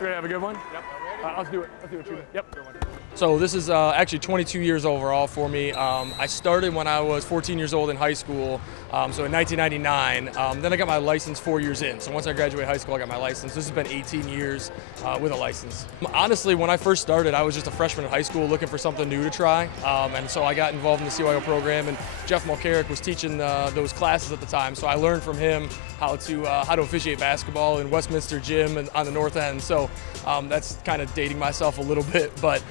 We're gonna have a good one? Yep. Let's do it. Let's do it. Yep. Good one. So this is actually 22 years overall for me. I started when I was 14 years old in high school, so in 1999. Then I got my license 4 years in. So once I graduated high school, I got my license. This has been 18 years with a license. Honestly, when I first started, I was just a freshman in high school looking for something new to try. And so I got involved in the CYO program, and Jeff Mulcarrick was teaching those classes at the time. So I learned from him how to officiate basketball in Westminster Gym and on the North End. So that's kind of dating myself a little bit, but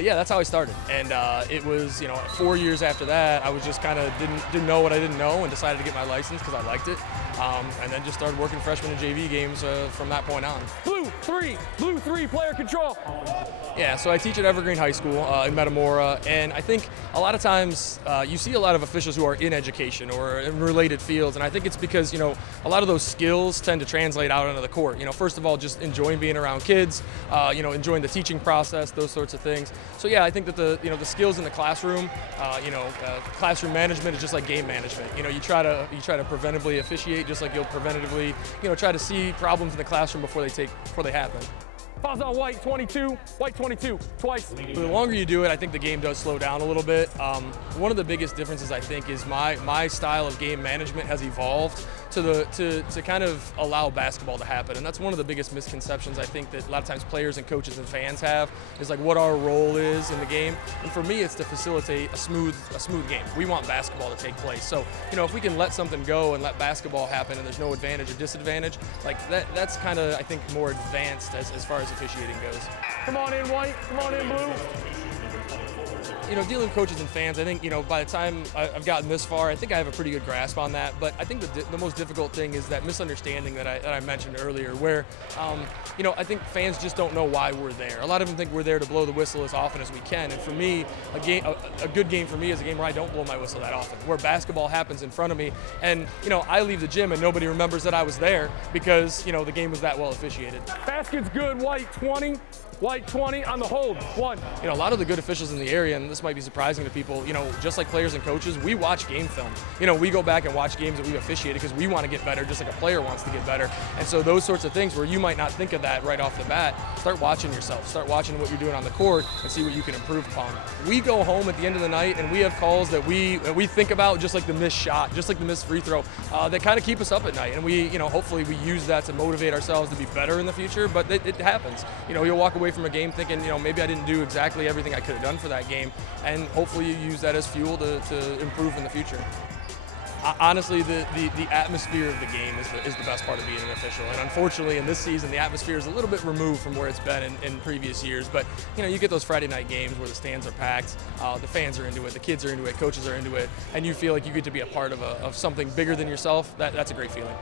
yeah, that's how I started. And it was, 4 years after that, I was just kind of didn't know what I didn't know and decided to get my license because I liked it. And then just started working freshman and JV games from that point on. Blue three, player control. Yeah, so I teach at Evergreen High School in Metamora, and I think a lot of times you see a lot of officials who are in education or in related fields, and I think it's because, a lot of those skills tend to translate out onto the court. First of all, just enjoying being around kids, enjoying the teaching process, those sorts of things. So yeah, I think that the skills in the classroom, classroom management is just like game management. You try to preventively officiate just like you'll preventatively, try to see problems in the classroom before they happen. Pause on white 22, twice. The longer you do it, I think the game does slow down a little bit. One of the biggest differences, I think, is my style of game management has evolved to kind of allow basketball to happen, and that's one of the biggest misconceptions I think that a lot of times players and coaches and fans have, is like what our role is in the game. And for me, it's to facilitate a smooth game. We want basketball to take place. So if we can let something go and let basketball happen, and there's no advantage or disadvantage, like that's kind of, I think, more advanced as far as officiating goes. Come on in white, come on in blue. Dealing with coaches and fans, I think, by the time I've gotten this far, I think I have a pretty good grasp on that. But I think the most difficult thing is that misunderstanding that I mentioned earlier, where, I think fans just don't know why we're there. A lot of them think we're there to blow the whistle as often as we can. And for me, a good game for me is a game where I don't blow my whistle that often, where basketball happens in front of me. And, I leave the gym and nobody remembers that I was there because, the game was that well officiated. Basket's good, white 20 on the hold, one. A lot of the good officials in the area, and this might be surprising to people, just like players and coaches, we watch game film. We go back and watch games that we've officiated because we want to get better, just like a player wants to get better. And so those sorts of things where you might not think of that right off the bat, start watching yourself, start watching what you're doing on the court and see what you can improve upon. We go home at the end of the night and we have calls that we think about, just like the missed shot, just like the missed free throw, that kind of keep us up at night. And we, hopefully we use that to motivate ourselves to be better in the future, but it happens. You'll walk away from a game thinking, maybe I didn't do exactly everything I could have done for that game, and hopefully you use that as fuel to improve in the future. Honestly, the atmosphere of the game is the best part of being an official, and unfortunately in this season the atmosphere is a little bit removed from where it's been in previous years. But you get those Friday night games where the stands are packed, the fans are into it, the kids are into it, coaches are into it, and you feel like you get to be a part of something bigger than yourself. That's a great feeling.